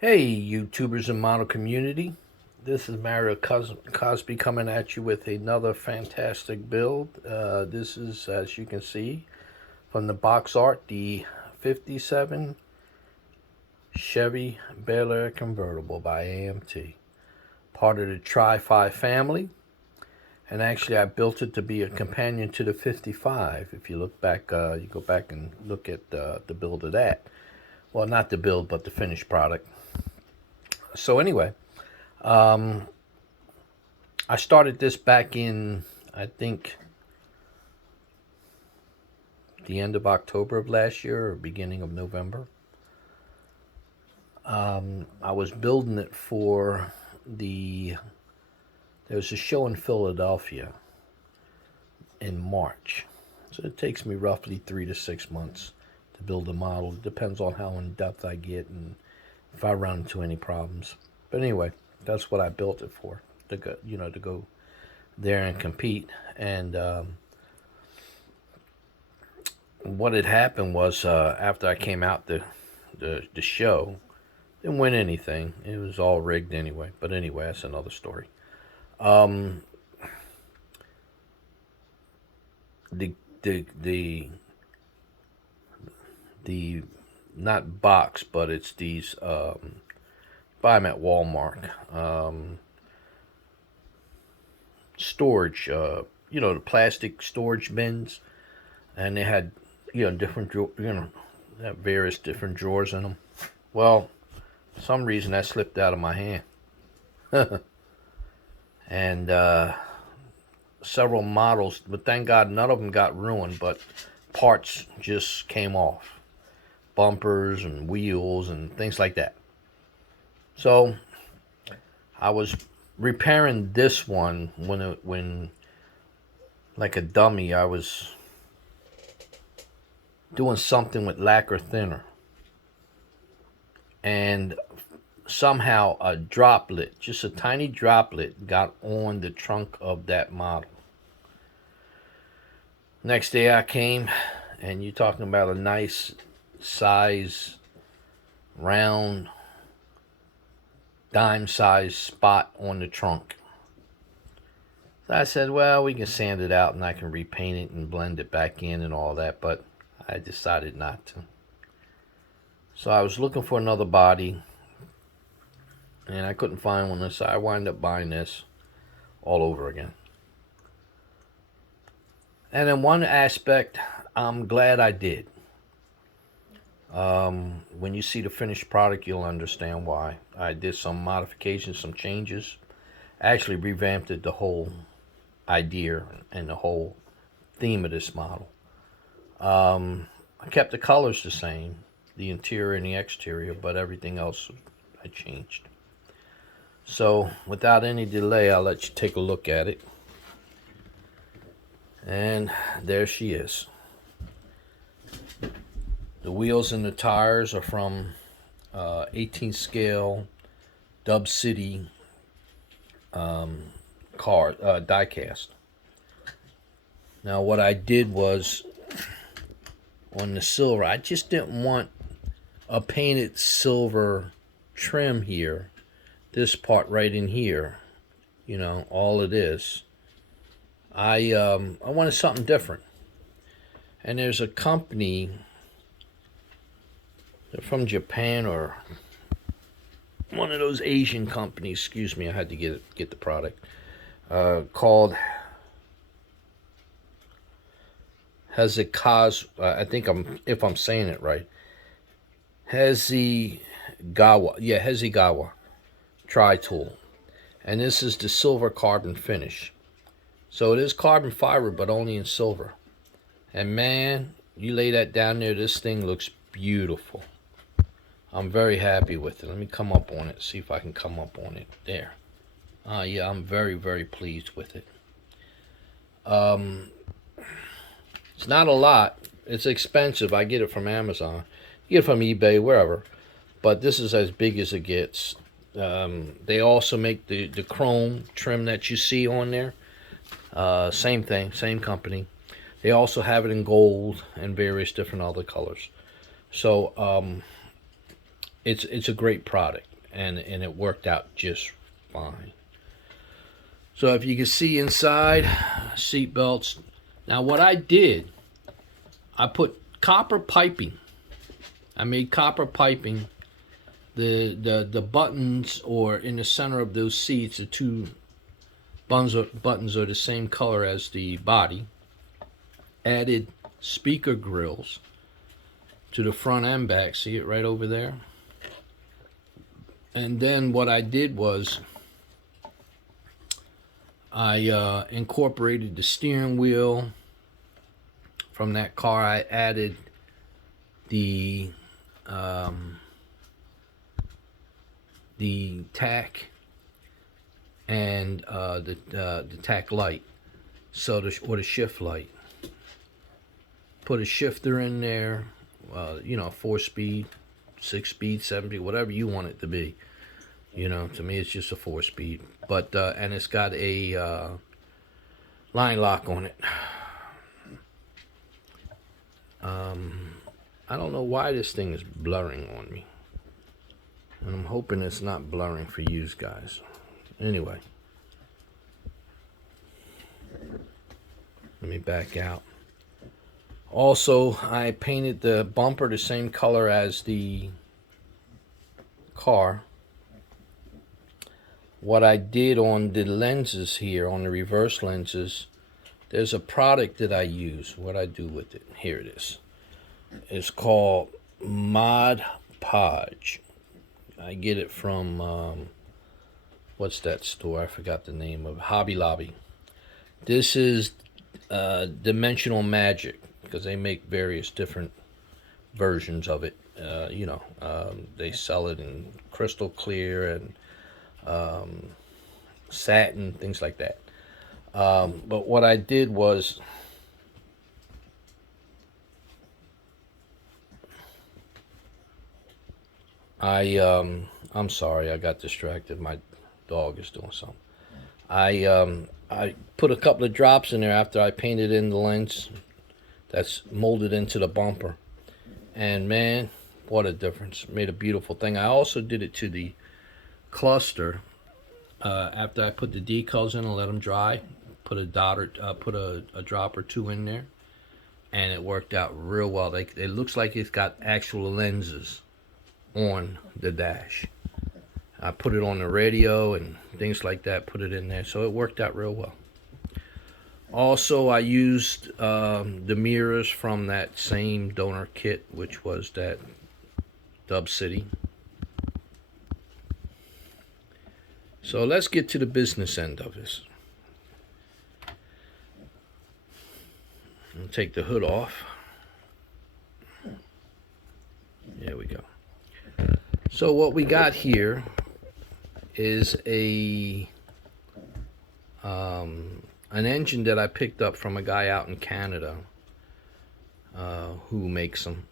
Hey, YouTubers and model community. This is Mario Cosby coming at you with another fantastic build. This is, as you can see from the box art, the 57 Chevy Belair convertible by AMT. Part of the Tri-Fi family. And actually, I built it to be a companion to the 55. If you look back, you go back and look at the build of that. Well, not the build, but the finished product. So anyway, um, I started this back in, I think, the end of October of last year or beginning of November. I was building it for there was a show in Philadelphia in March. So it takes me roughly 3 to 6 months to build a model. It depends on how in depth I get and if I run into any problems. But anyway, that's what I built it for, to go there and compete. And what had happened was after I came out the show, didn't win anything. It was all rigged anyway. But anyway, that's another story. Um, the the the the not box, but it's these. Buy them at Walmart. Storage. The plastic storage bins, and they had different they have various different drawers in them. Well, for some reason that slipped out of my hand, and several models, but thank God none of them got ruined, but parts just came off, bumpers and wheels and things like that. So I was repairing this one when like a dummy. I was doing something with lacquer thinner, and somehow a droplet, just a tiny droplet, got on the trunk of that model. Next day I came, and you're talking about a nice size, round, dime size spot on the trunk. So I said, well, we can sand it out and I can repaint it and blend it back in and all that, but I decided not to. So I was looking for another body, and I couldn't find one, so I wound up buying this all over again. And in one aspect, I'm glad I did. When you see the finished product, you'll understand why. I did some modifications, some changes. Actually revamped the whole idea and the whole theme of this model. I kept the colors the same, the interior and the exterior, but everything else I changed. So without any delay, I'll let you take a look at it. And there she is. The wheels and the tires are from 18 scale Dub City die cast. Now what I did was, on the silver, I just didn't want a painted silver trim here. This part right in here, all it is. I wanted something different. And there's a company, they're from Japan or one of those Asian companies. Excuse me, I had to get the product. Called Hezikaz. I think if I'm saying it right, Hezigawa. Yeah, Hezigawa Tri-Tool, and this is the silver carbon finish. So it is carbon fiber, but only in silver. And man, you lay that down there, this thing looks beautiful. I'm very happy with it. Let me come up on it, see if I can come up on it. There. Yeah, I'm very, very pleased with it. It's not a lot. It's expensive. I get it from Amazon. You get it from eBay, wherever. But this is as big as it gets. They also make the chrome trim that you see on there. Same thing, same company. They also have it in gold and various different other colors. So it's a great product, and it worked out just fine. So if you can see inside, seat belts. Now what I did, I put copper piping. I made copper piping. The buttons, or in the center of those seats, the two buttons are the same color as the body. Added speaker grills to the front and back. See it right over there? And then what I did was I incorporated the steering wheel from that car. I added the tack and the tack light, so or the shift light. Put a shifter in there, 4-speed, 6-speed, 7-speed, whatever you want it to be. To me it's just a 4-speed, but and it's got a line lock on it. I don't know why this thing is blurring on me, and I'm hoping it's not blurring for you guys. Anyway, let me back out. Also, I painted the bumper the same color as the car. What I did on the lenses here, on the reverse lenses, there's a product that I use. What I do with it, here it is. It's called Mod Podge. I get it from, what's that store? I forgot the name of it. Hobby Lobby. This is Dimensional Magic, because they make various different versions of it. They sell it in crystal clear and satin, things like that. But what I did was I'm sorry, I got distracted. My dog is doing something. I put a couple of drops in there after I painted in the lens that's molded into the bumper, and man, what a difference. Made a beautiful thing. I also did it to the cluster after I put the decals in and let them dry. Put a drop or two in there, and it worked out real well. It looks like it's got actual lenses on the dash. I put it on the radio and things like that, put it in there, so it worked out real well. Also, I used the mirrors from that same donor kit, which was that Dub City. So let's get to the business end of this. I'll take the hood off. There we go. So what we got here is an engine that I picked up from a guy out in Canada who makes them.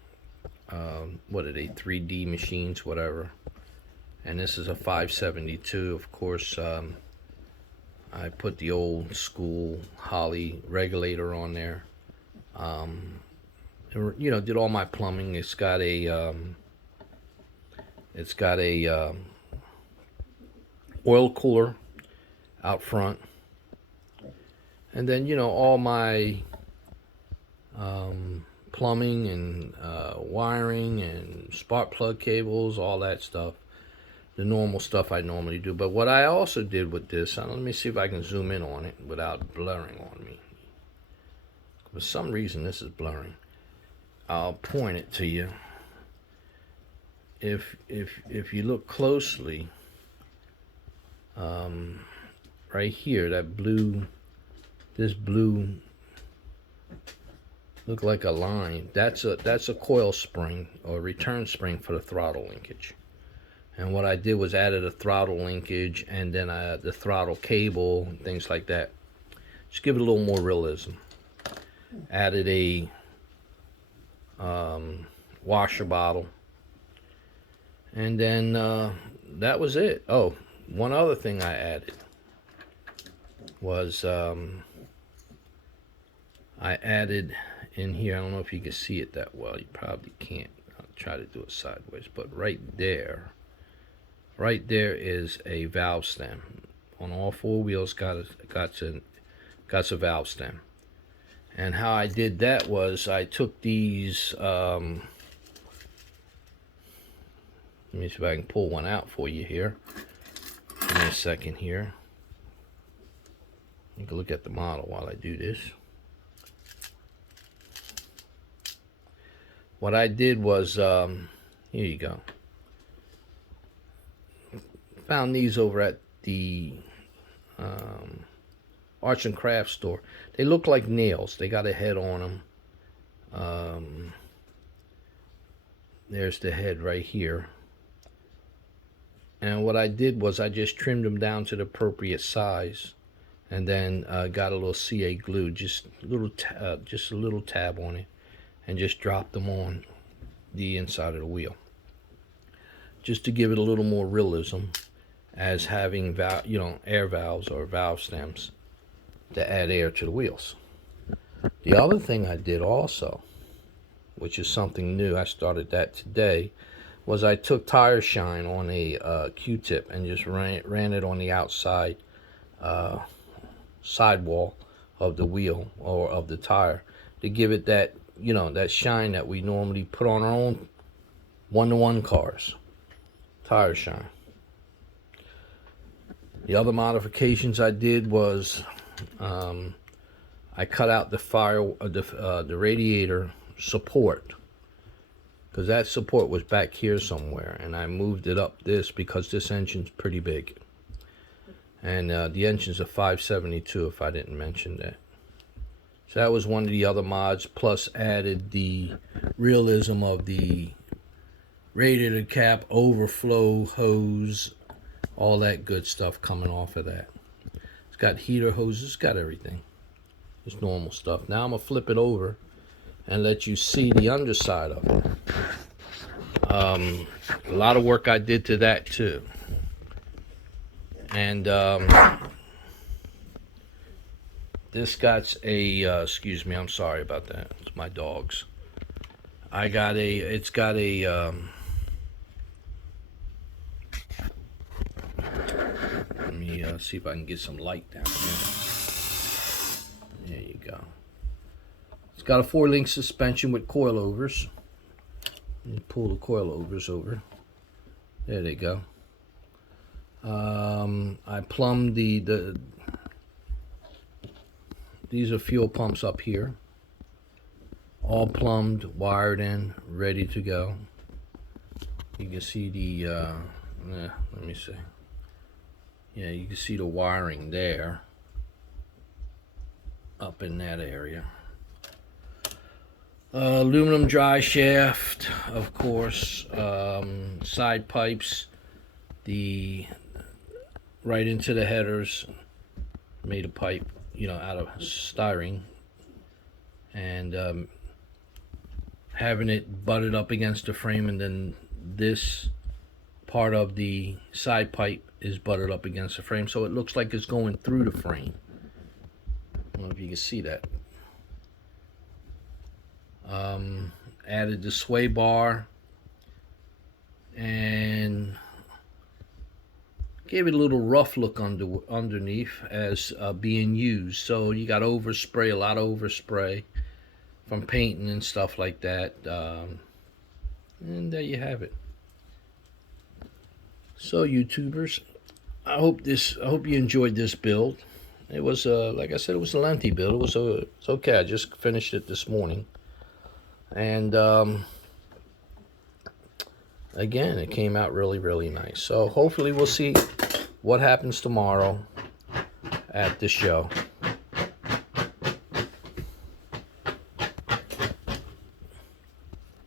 What are they? 3D machines, whatever. And this is a 572. Of course, I put the old school Holley regulator on there. Did all my plumbing. It's got a oil cooler out front, and then all my plumbing and wiring and spark plug cables, all that stuff, the normal stuff I normally do. But what I also did with this, let me see if I can zoom in on it without blurring on me. For some reason this is blurring. I'll point it to you. If you look closely, right here, this blue look like a line. That's a coil spring or return spring for the throttle linkage. And what I did was added a throttle linkage and then the throttle cable and things like that. Just give it a little more realism. Added a washer bottle, and then that was it. Oh, one other thing I added was I added in here, I don't know if you can see it that well, you probably can't. I'll try to do it sideways, but right there is a valve stem. On all four wheels, got a valve stem. And how I did that was I took these. Let me see if I can pull one out for you here. Give me a second here. You can look at the model while I do this. What I did was, here you go. Found these over at the Arts and Crafts store. They look like nails. They got a head on them. There's the head right here. And what I did was I just trimmed them down to the appropriate size, and then got a little CA glue, just a little tab on it, and just dropped them on the inside of the wheel, just to give it a little more realism, as having air valves or valve stems to add air to the wheels. The other thing I did also, which is something new, I started that today, was I took tire shine on a Q-tip and just ran it on the outside sidewall of the wheel or of the tire to give it that, that shine that we normally put on our own one-to-one cars. Tire shine. The other modifications I did was I cut out the radiator support, because that support was back here somewhere, and I moved it up this because this engine's pretty big, and the engine's a 572 if I didn't mention that. So that was one of the other mods, plus added the realism of the radiator cap, overflow hose, all that good stuff coming off of that. It's got heater hoses, got everything. It's normal stuff. Now I'm gonna flip it over and let you see the underside of it. A lot of work I did to that too. And this got a, excuse me, I'm sorry about that. It's my dogs. It's got a, let me see if I can get some light down here. There you go. It's got a 4-link suspension with coilovers. You pull the coilovers over. There they go. I plumbed these are fuel pumps up here. All plumbed, wired in, ready to go. You can see the, let me see. Yeah, you can see the wiring there. Up in that area. Aluminum dry shaft, of course. Side pipes. Right into the headers. Made a pipe, out of styrene. And having it butted up against the frame, and then this part of the side pipe is butted up against the frame, so it looks like it's going through the frame. I don't know if you can see that. Added the sway bar and gave it a little rough look underneath as being used. So you got overspray, a lot of overspray from painting and stuff like that. And there you have it. So YouTubers, I hope you enjoyed this build. It was like I said, it was a lengthy build. It's okay. I just finished it this morning. And again, it came out really, really nice. So hopefully we'll see what happens tomorrow at the show.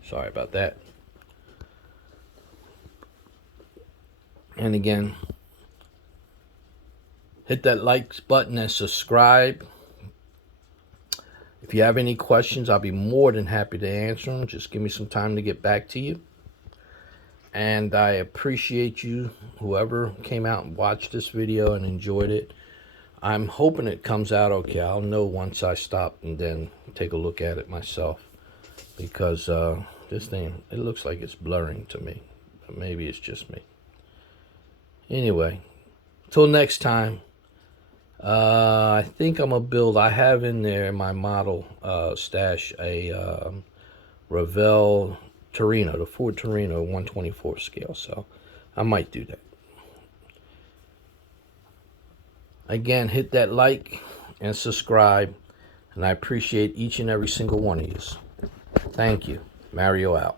Sorry about that. And again, hit that like button and subscribe. If you have any questions, I'll be more than happy to answer them. Just give me some time to get back to you. And I appreciate you, whoever came out and watched this video and enjoyed it. I'm hoping it comes out okay. I'll know once I stop and then take a look at it myself. Because This thing, it looks like it's blurring to me. But maybe it's just me. Anyway, till next time. I think I'm going to build, I have in there in my model stash a Revell Torino, the Ford Torino 124 scale. So I might do that. Again, hit that like and subscribe. And I appreciate each and every single one of you. Thank you. Mario out.